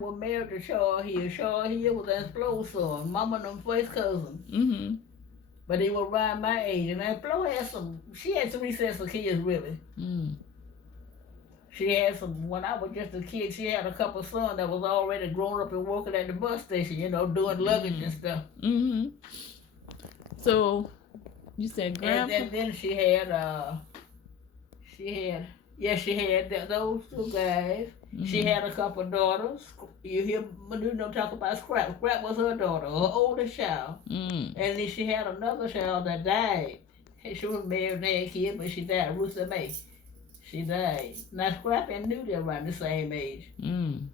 was married to Shaw Hill. Shaw Hill was an explosive. Mama and them first cousins. Mm-hmm. But they were around my age. And Flo had she had 3 sets of kids, really. Mm. She had some, when I was just a kid, she had a couple sons that was already grown up and working at the bus station, doing luggage and stuff. Mm-hmm. So, you said grandpa? And then she had, she had those 2 guys. Mm-hmm. She had a couple daughters. You hear talk about Scrap. Scrap was her daughter, her oldest child. Mm. And then she had another child that died. She was married and had a kid, but she died, Ruth May. She died. Now Scrap and Nudie around the same age. Mm.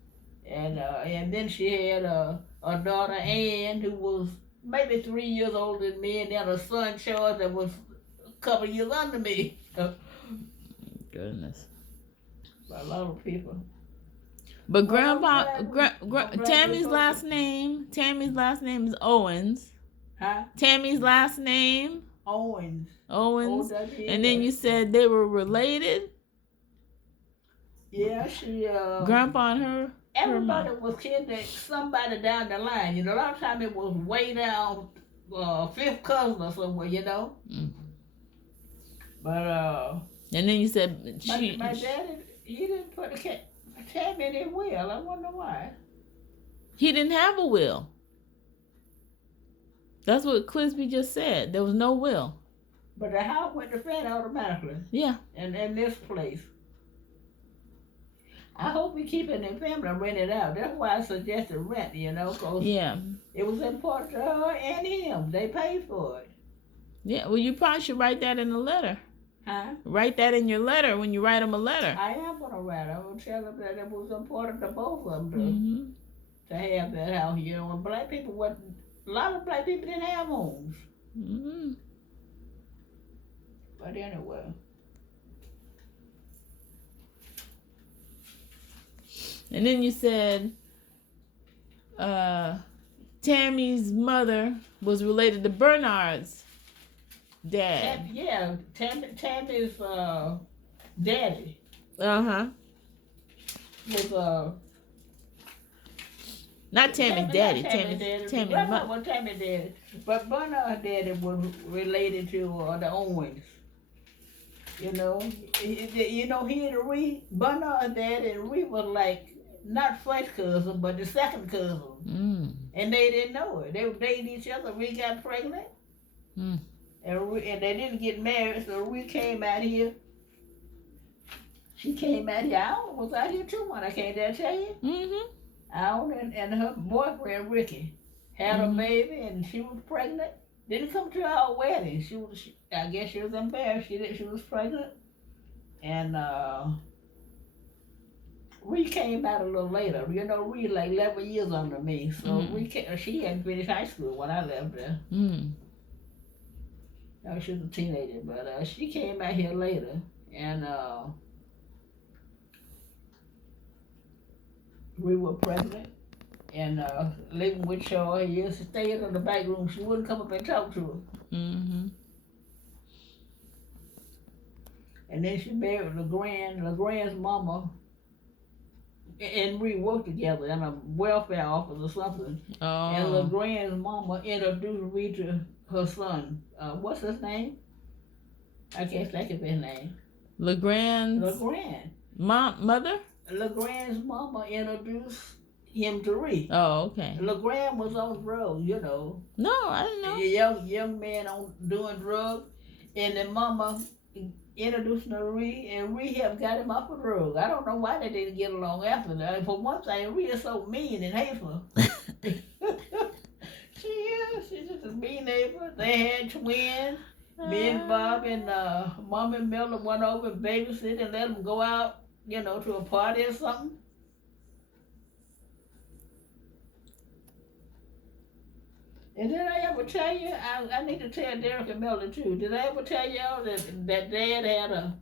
And then she had a daughter Ann who was maybe 3 years older than me, and then a son Charles that was a couple years under me. Goodness. A lot of people. But Tammy's last name is Owens. Huh? Tammy's last name? Owens. And then you said they were related? Yeah, she Grandpa and her? Everybody was kidding somebody down the line. A lot of times it was way down fifth cousin or somewhere, Mm. But and then you said my daddy, he didn't put a Tammy in his will. I wonder why. He didn't have a will. That's what Clisby just said. There was no will. But the house went to Fred automatically. Yeah. And in this place. I hope we keep it in family and rent it out. That's why I suggested rent, because it was important to her and him. They paid for it. Yeah, well, you probably should write that in a letter. Huh? Write that in your letter when you write them a letter. I am going to write. I'm going to tell them that it was important to both of them to have that house, And black people a lot of black people didn't have homes. Mm-hmm. But anyway. And then you said Tammy's mother was related to Bernard's dad. Tammy's daddy. Uh-huh. Was not Tammy's daddy. Tammy's mother. Was Tammy's daddy. But Bernard's daddy was related to the Owens. He and Reed, Bernard's daddy and Reed was like not first cousin, but the second cousin. Mm. And they didn't know it. They were dating each other. Reed got pregnant. Mm. And they didn't get married, so Reed came out here. She came out here. I was out here too when I came there, tell you. Mm-hmm. And her boyfriend, Ricky, had a baby, and she was pregnant. Didn't come to our wedding. I guess she was embarrassed. She was pregnant. And Reed came out a little later. Reed like 11 years under me. So she hadn't finished high school when I left there. Mm. No, she was a teenager, but she came out here later. And we were pregnant. And living with Shaw, he used to stay in the back room. She wouldn't come up and talk to her. Mm-hmm. And then she married LeGrand's mama, and we worked together in a welfare office or something. Oh. And LeGrand's mama introduced me to her son. What's his name? I can't think of his name. LeGrand. Mother? LeGrand's mama introduced him to Reed. Oh, okay. LeGrand was on drugs, No, I didn't know. A young man doing drugs, and the mama introduced him to Reed, and Reed have got him off of drugs. I don't know why they didn't get along after that. For one thing, Reed is so mean and hateful. She's just a mean neighbor. They had twins. Me and Bob and Mom and Miller went over and babysit and let them go out, to a party or something. And did I ever tell you, I need to tell Derek and Melody too, did I ever tell y'all that Dad had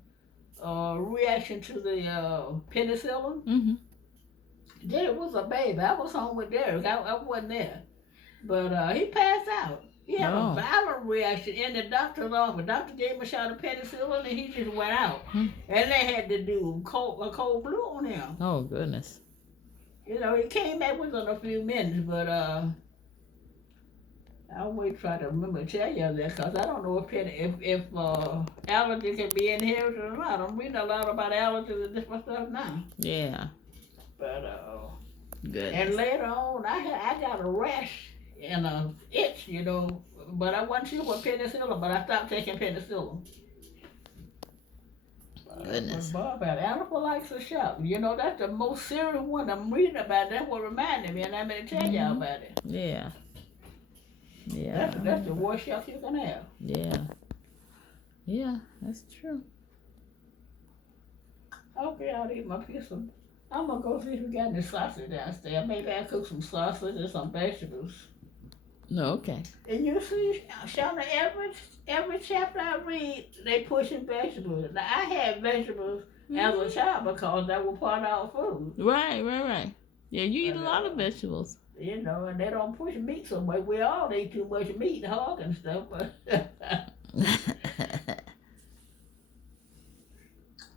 a reaction to the penicillin? Mm-hmm. Derek was a baby. I was home with Derek. I wasn't there. But he passed out. He had a violent reaction in the doctor's office. The doctor gave him a shot of penicillin and he just went out. And they had to do a cold blue on him. Oh, goodness. You know, he came back within a few minutes, but I always try to remember to tell you that because I don't know if allergy can be inherited or not. I'm reading a lot about allergies and different stuff now. Yeah. But Good. and later on, I got a rash and a itch, you know. But I wasn't sure what penicillin, but I stopped taking penicillin. Goodness. But Bob, anaphylaxis shock. You know, that's the most serious one I'm reading about. That's what reminded me, and I'm going to tell y'all about it. Yeah. Yeah. That's the worst shock you can have. Yeah. Yeah, that's true. Okay, I'll eat my pizza. I'm going to go see if we got any sausage downstairs. Maybe I'll cook some sausage and some vegetables. No, okay. And you see, Shauna, every chapter I read, they pushing vegetables. Now, I had vegetables as a child because that was part of our food. Right. Yeah, you eat a lot of vegetables. You know, and they don't push meat so much. We all eat too much meat, hog and stuff, but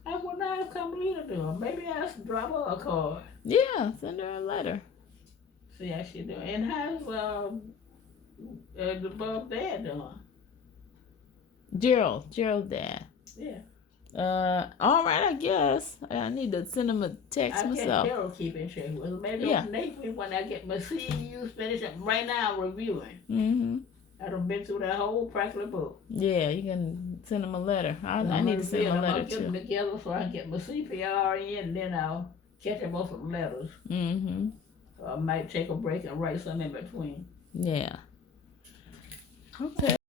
I would not have come later to her. Maybe I'll drop her a card. Yeah, send her a letter. See how she doing. And how's the Bob dad doing? Gerald's dad. Yeah. All right, I guess. I need to send him a text myself. I guess Gerald keep in check with her. Maybe next week when I get my CEUs finished up. Right now I'm reviewing. Mm-hmm. I done been through that whole practical book. Yeah, you can send him a letter. I need to send him a letter I'll get them together so I can get my CPR in, and then I'll catch up on some letters. Mm-hmm. So I might take a break and write some in between. Yeah. Okay.